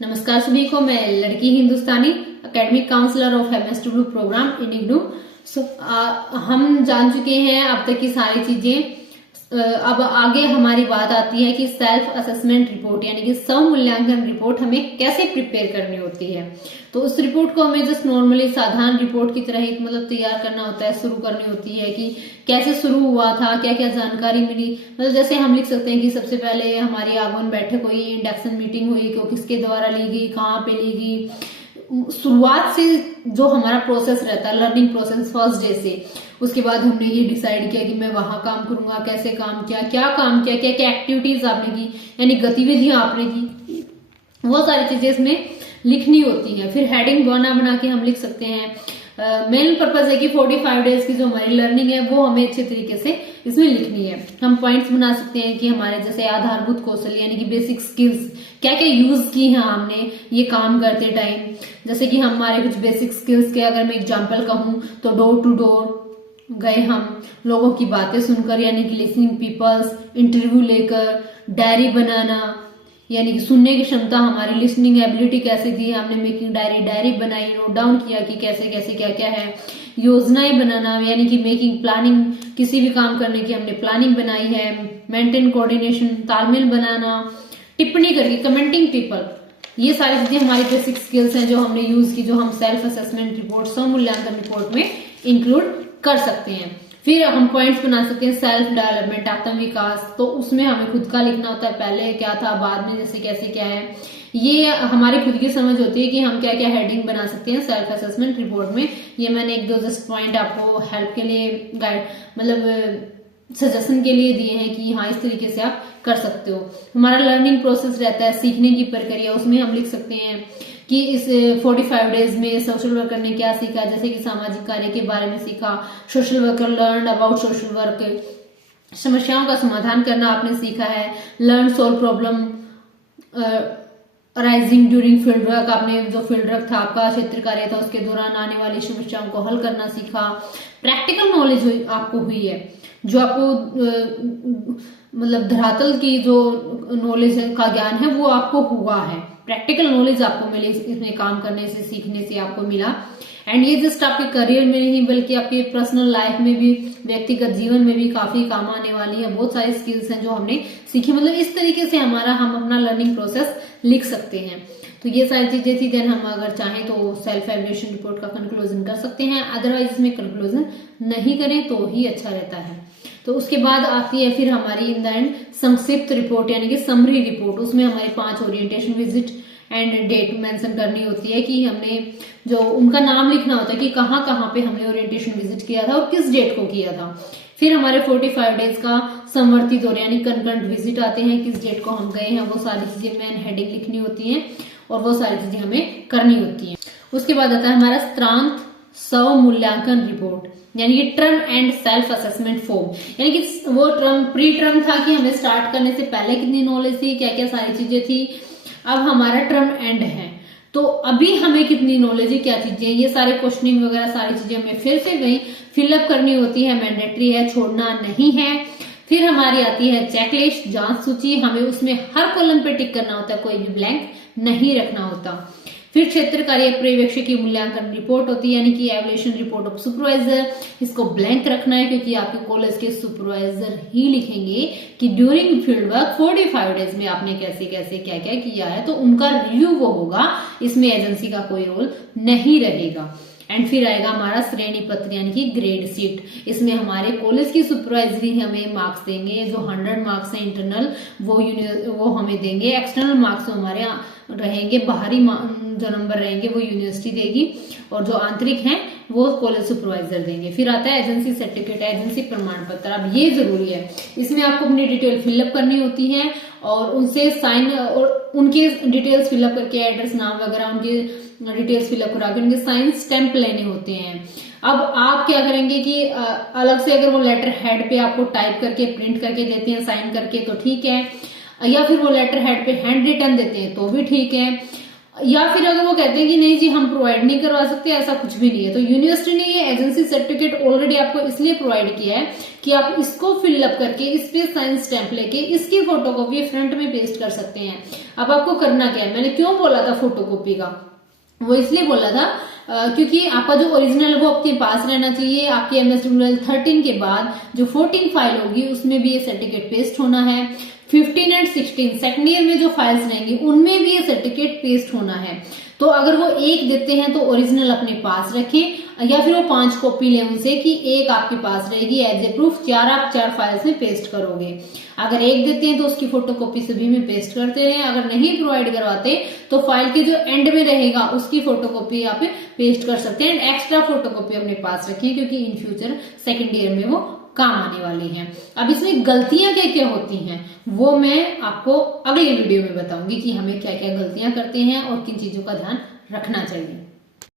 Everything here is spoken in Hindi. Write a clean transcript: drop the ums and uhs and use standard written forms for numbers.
नमस्कार सभी को। मैं लड़की Hindustani academic counsellor of MSW programme in IGNOU. हम जान चुके हैं अब तक की सारी चीजें। अब आगे हमारी बात आती है कि सेल्फ असेसमेंट रिपोर्ट यानी कि स्व मूल्यांकन रिपोर्ट हमें कैसे प्रिपेयर करनी होती है। तो उस रिपोर्ट को हमें जस्ट नॉर्मली साधारण रिपोर्ट की तरह ही मतलब तैयार करना होता है, शुरू करनी होती है कि कैसे शुरू हुआ था, क्या क्या जानकारी मिली। मतलब जैसे हम लिख सकते हैं कि सबसे पहले हमारी आगमन बैठक हुई, इंडक्शन मीटिंग हुई, किसके द्वारा ली गई, कहाँ पे ली गई, शुरुआत से जो हमारा प्रोसेस रहता है, लर्निंग प्रोसेस फर्स्ट डे से। उसके बाद हमने ये डिसाइड किया कि मैं वहां काम करूंगा, कैसे काम किया, क्या काम किया, क्या क्या एक्टिविटीज आपने की, यानी गतिविधियां आपने की, वो सारी चीजें इसमें लिखनी होती है। फिर हेडिंग बना के हम लिख सकते हैं। मेन पर्पज है कि 45 डेज की जो हमारी लर्निंग है वो हमें अच्छे तरीके से इसमें लिखनी है। हम पॉइंट्स बना सकते हैं कि हमारे जैसे आधारभूत कौशल यानी कि बेसिक स्किल्स क्या क्या यूज की है हमने ये काम करते टाइम। जैसे कि हमारे कुछ बेसिक स्किल्स के अगर मैं एग्जांपल कहूँ तो डोर टू डोर गए हम, लोगों की बातें सुनकर यानी कि लिसनिंग पीपल्स, इंटरव्यू लेकर, डायरी बनाना यानी कि सुनने की क्षमता हमारी, लिसनिंग एबिलिटी कैसे थी, हमने मेकिंग डायरी बनाई, नोट डाउन किया कि कैसे कैसे क्या क्या है, योजनाएं बनाना यानी कि मेकिंग प्लानिंग, किसी भी काम करने की हमने प्लानिंग बनाई है, मेंटेन कोऑर्डिनेशन तालमेल बनाना, टिप्पणी करके कमेंटिंग पीपल, ये सारी चीजें हमारी बेसिक स्किल्स हैं जो हमने यूज की, जो हम सेल्फ असेसमेंट रिपोर्ट स्व मूल्यांकन रिपोर्ट में इंक्लूड कर सकते हैं। फिर हम पॉइंट्स बना सकते हैं सेल्फ डेवलपमेंट आत्म विकास, तो उसमें हमें खुद का लिखना होता है, पहले क्या था, बाद में जैसे कैसे क्या है। ये हमारी खुद की समझ होती है कि हम क्या क्या हेडिंग बना सकते हैं सेल्फ असेसमेंट रिपोर्ट में। ये मैंने एक दो जस्ट पॉइंट आपको हेल्प के लिए गाइड मतलब सजेशन के लिए दिए हैं कि हाँ इस तरीके से आप कर सकते हो। हमारा लर्निंग प्रोसेस रहता है, सीखने की प्रक्रिया, उसमें हम लिख सकते हैं कि इस 45 डेज में सोशल वर्कर ने क्या सीखा। जैसे कि सामाजिक कार्य के बारे में सीखा, social worker learn about social work, समस्याओं का समाधान करना आपने सीखा है, learn solve problem arising during field work, आपने जो फील्ड वर्क था आपका, क्षेत्र कार्य था, उसके दौरान आने वाली समस्याओं को हल करना सीखा। प्रैक्टिकल नॉलेज आपको हुई है, जो आपको मतलब धरातल की जो नॉलेज का ज्ञान है वो आपको हुआ है, प्रैक्टिकल नॉलेज आपको मिली, इसमें काम करने से सीखने से आपको मिला। एंड ये जस्ट आपके करियर में नहीं बल्कि आपके पर्सनल लाइफ में भी, व्यक्तिगत जीवन में भी काफी काम आने वाली है। बहुत सारी स्किल्स हैं जो हमने सीखी। मतलब इस तरीके से हम अपना लर्निंग प्रोसेस लिख सकते हैं। तो ये सारी चीजें थी। देन हम अगर चाहें तो सेल्फ एवल्यूएशन रिपोर्ट का कंक्लूजन कर सकते हैं, अदरवाइज इसमें कंक्लूजन नहीं करें तो ही अच्छा रहता है। तो उसके बाद आती है फिर हमारी इन द एंड संक्षिप्त रिपोर्ट यानी कि समरी रिपोर्ट। उसमें हमारे 5 orientation visit and date mention करनी होती है कि हमने जो उनका नाम लिखना होता है कि कहाँ कहाँ पे हमने ओरिएंटेशन विजिट किया था और किस डेट को किया था। फिर हमारे 45 डेज का समवर्ती दौरे यानी कंकरेंट विजिट आते हैं, किस डेट को हम गए हैं, वो सारी चीजें मेन हेडिंग लिखनी होती है और वो सारी चीजें हमें करनी होती है। उसके बाद आता है हमारा स्त्रांत स्व मूल्यांकन रिपोर्ट यानी कि term and self assessment form. यानी कि वो टर्म प्री टर्म था कि हमें स्टार्ट करने से पहले कितनी नॉलेज थी, क्या क्या सारी चीजें थी। अब हमारा टर्म एंड है तो अभी हमें कितनी नॉलेज है, क्या चीजें, ये सारे क्वेश्चनिंग वगैरह सारी चीजें हमें फिर से वही फिलअप करनी होती है, मैंडेटरी है, छोड़ना नहीं है। फिर हमारी आती है चेकलिस्ट जांच सूची, हमें उसमें हर कॉलम पे टिक करना होता है, कोई भी ब्लैंक नहीं रखना होता। फिर क्षेत्र कार्य पर्यवेक्षक की मूल्यांकन रिपोर्ट होती है यानी कि एवल्यूएशन रिपोर्ट ऑफ सुपरवाइजर, इसको ब्लैंक रखना है क्योंकि आपके कॉलेज के सुपरवाइजर ही लिखेंगे कि ड्यूरिंग फील्ड वर्क 45 डेज में आपने कैसे कैसे क्या क्या किया है, तो उनका रिव्यू वो होगा, इसमें एजेंसी का कोई रोल नहीं रहेगा। एंड फिर आएगा हमारा श्रेणी पत्र यानी कि ग्रेड सीट। इसमें हमारे कॉलेज की सुपरवाइजरी हमें मार्क्स देंगे, जो 100 मार्क्स है इंटरनल वो हमें देंगे, एक्सटर्नल मार्क्स हमारे रहेंगे, बाहरी जो नंबर रहेंगे वो यूनिवर्सिटी देगी और जो आंतरिक हैं वो कॉलेज सुपरवाइजर देंगे। फिर आता है एजेंसी सर्टिफिकेट, एजेंसी प्रमाण पत्र। अब ये जरूरी है, इसमें आपको अपनी डिटेल फिलअप करनी होती है और उनसे साइन और उनके डिटेल्स फिलअप करके एड्रेस नाम वगैरह उनके डिटेल्स फिलअप करा के उनके साइन स्टैंप लेने होते हैं। अब आप क्या करेंगे कि अलग से अगर वो लेटर हेड पे आपको टाइप करके प्रिंट करके देते हैं साइन करके तो ठीक है, या फिर वो लेटर हेड पे हैंड रिटन देते हैं तो भी ठीक है। या फिर अगर वो कहते हैं कि नहीं जी हम प्रोवाइड नहीं करवा सकते, ऐसा कुछ भी नहीं है, तो यूनिवर्सिटी ने ये एजेंसी सर्टिफिकेट ऑलरेडी आपको इसलिए प्रोवाइड किया है कि आप इसको फिलअप करके इस पे साइन स्टैंप लेके इसकी फोटोकॉपी फ्रंट में पेस्ट कर सकते हैं। अब आपको करना क्या है, मैंने क्यों बोला था फोटोकॉपी का, वो इसलिए बोला था क्योंकि आपका जो ओरिजिनल वो आपके पास रहना चाहिए। आपके MS 13 के बाद जो 14 फाइल होगी उसमें भी ये सर्टिफिकेट पेस्ट होना है। 15 एंड 16 सेकेंड ईयर में जो फाइल्स रहेंगी उनमें भी ये सर्टिफिकेट पेस्ट होना है। तो अगर वो एक देते हैं तो ओरिजिनल अपने पास रखें, या फिर वो 5 कॉपी ले उनसे कि एक आपके पास रहेगी एज ए प्रूफ, 4 आप 4 फाइल्स में पेस्ट करोगे। अगर एक देते हैं तो उसकी फोटोकॉपी सभी में पेस्ट करते रहे, अगर नहीं प्रोवाइड करवाते तो फाइल के जो एंड में रहेगा उसकी फोटोकॉपी आप पेस्ट कर सकते हैं। एक्स्ट्रा फोटोकॉपी अपने पास रखिए क्योंकि इन फ्यूचर सेकेंड ईयर में वो काम आने वाली हैं। अब इसमें गलतियां क्या क्या होती हैं वो मैं आपको अगले वीडियो में बताऊंगी कि हमें क्या क्या गलतियां करते हैं और किन चीजों का ध्यान रखना चाहिए।